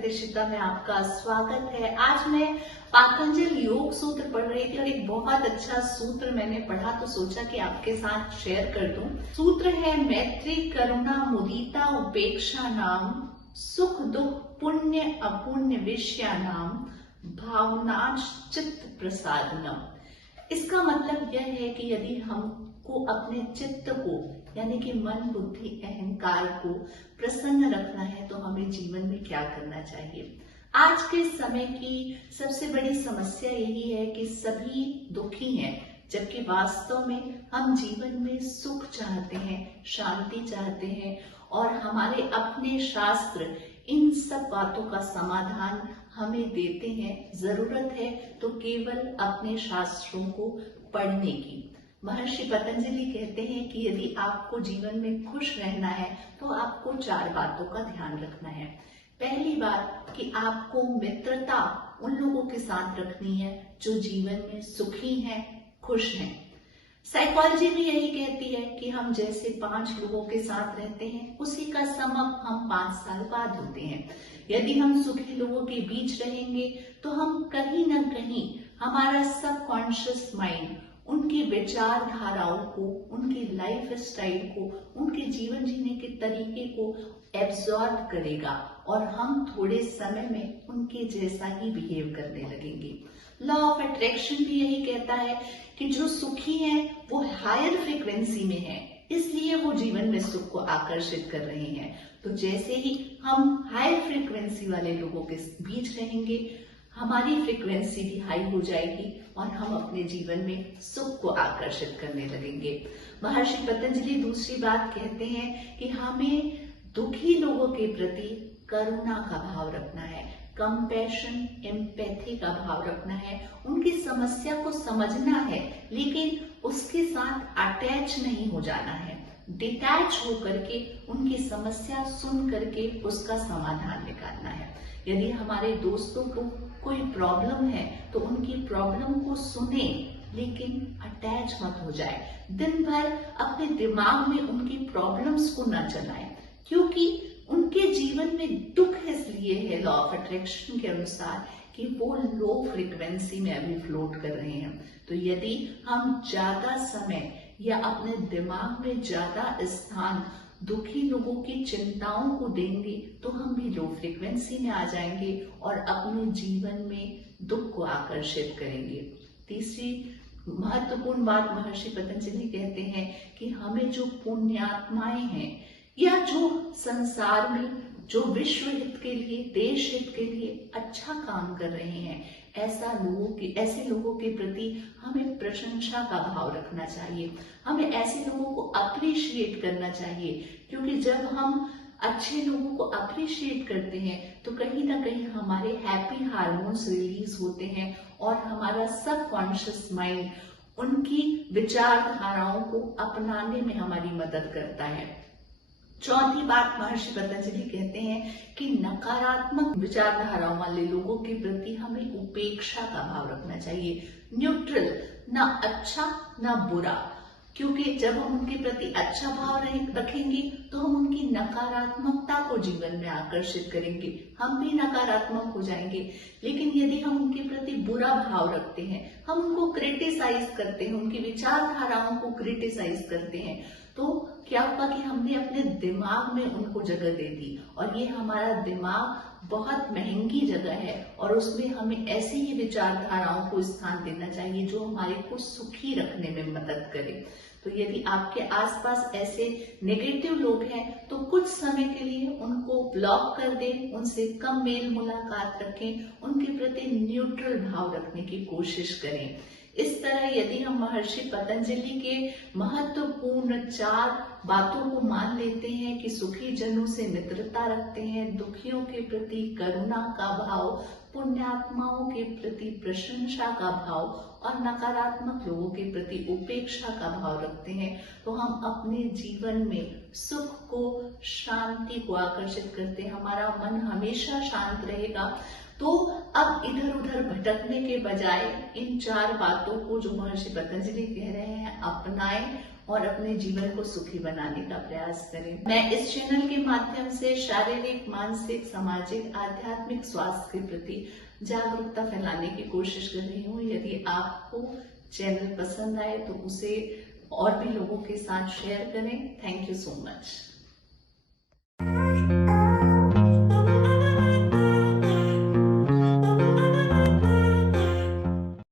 प्रतिष्ठिता में आपका स्वागत है। आज मैं पातंजल योग सूत्र पढ़ रही थी और एक बहुत अच्छा सूत्र मैंने पढ़ा तो सोचा कि आपके साथ शेयर कर दूं। सूत्र है मैत्री करुणा मुदिता उपेक्षा नाम सुख दुख पुण्य अपुण्य विषया नाम भावनाच चित्त प्रसादनम। इसका मतलब यह है कि यदि हमको अपने चित्त को यानी कि मन बुद्धि अहंकार को प्रसन्न रखना है तो हमें जीवन में क्या करना चाहिए। आज के समय की सबसे बड़ी समस्या यही है कि सभी दुखी हैं, जबकि वास्तव में हम जीवन में सुख चाहते हैं, शांति चाहते हैं और हमारे अपने शास्त्र इन सब बातों का समाधान हमें देते हैं। जरूरत है तो केवल अपने शास्त्रों को पढ़ने की। महर्षि पतंजलि कहते हैं कि यदि आपको जीवन में खुश रहना है तो आपको 4 बातों का ध्यान रखना है। पहली बात कि आपको मित्रता उन लोगों के साथ रखनी है जो जीवन में सुखी हैं, खुश हैं। साइकोलॉजी भी यही कहती है कि हम जैसे 5 लोगों के साथ रहते हैं उसी का सम अप हम 5 साल बाद होते हैं। यदि हम सुखी लोगों के बीच रहेंगे तो हम कहीं ना कहीं हमारा सबकॉन्शियस माइंड उनकी विचारधाराओं को, उनकी लाइफ स्टाइल को, उनके जीवन जीने के तरीके को एब्जॉर्ब करेगा और हम थोड़े समय में उनके जैसा ही बिहेव करने लगेंगे। लॉ ऑफ अट्रैक्शन भी यही कहता है कि जो सुखी हैं वो हायर फ्रीक्वेंसी में है, इसलिए वो जीवन में सुख को आकर्षित कर रहे हैं। तो जैसे ही हम हायर फ्रीक्वेंसी वाले लोगों के बीच रहेंगे हमारी फ्रीक्वेंसी भी हाई हो जाएगी और हम अपने जीवन में सुख को आकर्षित करने लगेंगे। महर्षि पतंजलि दूसरी बात कहते हैं कि हमें दुखी लोगों के प्रति करुणा का भाव रखना है, कंपैशन एम्पैथी का भाव रखना है। उनकी समस्या को समझना है लेकिन उसके साथ अटैच नहीं हो जाना है, डिटैच होकर के उनकी समस्या सुन करके उसका समाधान निकालना है। यदि हमारे दोस्तों को कोई प्रॉब्लम है तो उनकी प्रॉब्लम को सुने लेकिन अटैच मत हो जाए। दिन भर अपने दिमाग में उनकी प्रॉब्लम्स को न चलाएं, क्योंकि उनके जीवन में दुख इसलिए है लॉ ऑफ अट्रैक्शन के अनुसार कि वो लो फ्रीक्वेंसी में अभी फ्लोट कर रहे हैं। तो यदि हम ज्यादा समय या अपने दिमाग में ज्यादा स्थान दुखी लोगों की चिंताओं को देंगे तो हम भी लो फ्रीक्वेंसी में आ जाएंगे और अपने जीवन में दुख को आकर्षित करेंगे। तीसरी महत्वपूर्ण बात महर्षि पतंजलि कहते हैं कि हमें जो पुण्यात्माएं हैं या जो संसार में जो विश्व हित के लिए, देश हित के लिए अच्छा काम कर रहे हैं, ऐसे लोगों के प्रति हमें प्रशंसा का भाव रखना चाहिए। हमें ऐसे लोगों को अप्रिशिएट करना चाहिए, क्योंकि जब हम अच्छे लोगों को अप्रिशिएट करते हैं तो कहीं ना कहीं हमारे हैप्पी हार्मोन्स रिलीज होते हैं और हमारा सबकॉन्शियस माइंड उनकी विचारधाराओं को अपनाने में हमारी मदद करता है। चौथी बात महर्षि पतंजलि कहते हैं कि नकारात्मक विचारधाराओं वाले लोगों के प्रति हमें उपेक्षा का भाव रखना चाहिए, न्यूट्रल, ना अच्छा ना बुरा। क्योंकि जब हम उनके प्रति अच्छा भाव रखेंगे तो हम उनकी नकारात्मकता को जीवन में आकर्षित करेंगे, हम भी नकारात्मक हो जाएंगे। लेकिन यदि हम उनके प्रति बुरा भाव रखते हैं, हम उनको क्रिटिसाइज करते हैं, उनकी विचारधाराओं को क्रिटिसाइज करते हैं, तो क्या होगा कि हमने अपने दिमाग में उनको जगह दे दी और ये हमारा दिमाग बहुत महंगी जगह है और उसमें हमें ऐसी ही विचारधाराओं को स्थान देना चाहिए जो हमारे को सुखी रखने में मदद करे। तो यदि आपके आसपास ऐसे नेगेटिव लोग हैं तो कुछ समय के लिए उनको ब्लॉक कर दें, उनसे कम मेल मुलाकात रखें, उनके प्रति न्यूट्रल भाव रखने की कोशिश करें। इस तरह यदि हम महर्षि पतंजलि के महत्वपूर्ण 4 बातों को मान लेते हैं कि सुखी जनों से मित्रता रखते हैं, दुखियों के प्रति करुणा का भाव, पुण्यात्माओं के प्रति प्रशंसा का भाव और नकारात्मक लोगों के प्रति उपेक्षा का भाव रखते हैं, तो हम अपने जीवन में सुख को, शांति को आकर्षित करते हैं। हमारा मन हमेशा शांत रहेगा। तो अब इधर उधर भटकने के बजाय इन 4 बातों को जो महर्षि पतंजलि कह रहे हैं अपनाएं और अपने जीवन को सुखी बनाने का प्रयास करें। मैं इस चैनल के माध्यम से शारीरिक, मानसिक, सामाजिक, आध्यात्मिक स्वास्थ्य के प्रति जागरूकता फैलाने की कोशिश कर रही हूँ। यदि आपको चैनल पसंद आए तो उसे और भी लोगों के साथ शेयर करें। Thank you so much.